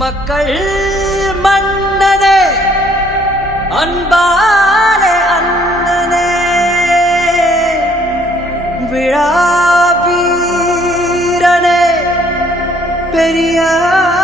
மக்கள் மன்னதே அன்பாலே அண்ணனே விழா வீரனே பெரியார்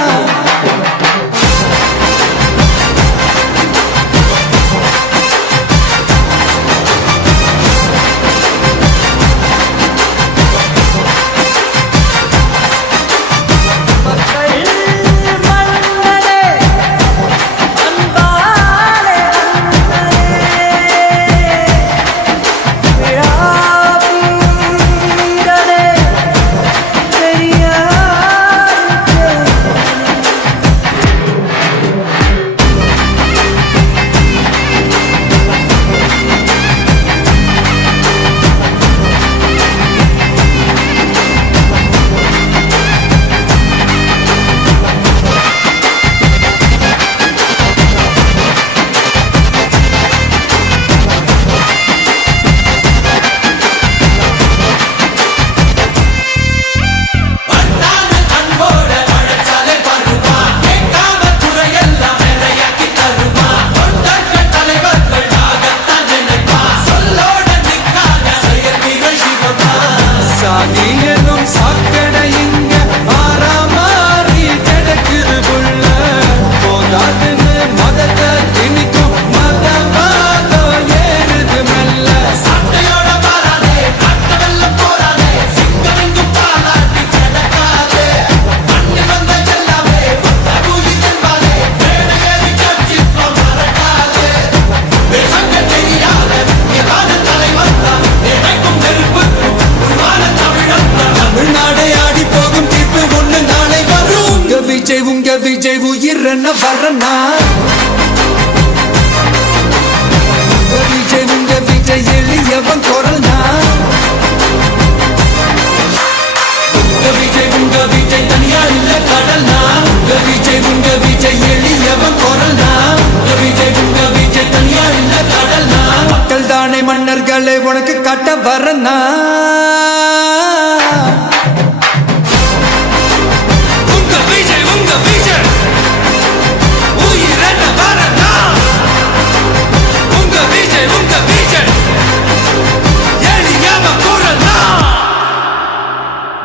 Dinheiro விஜய் உங்க விஜய் உயிர் என்ன வரனா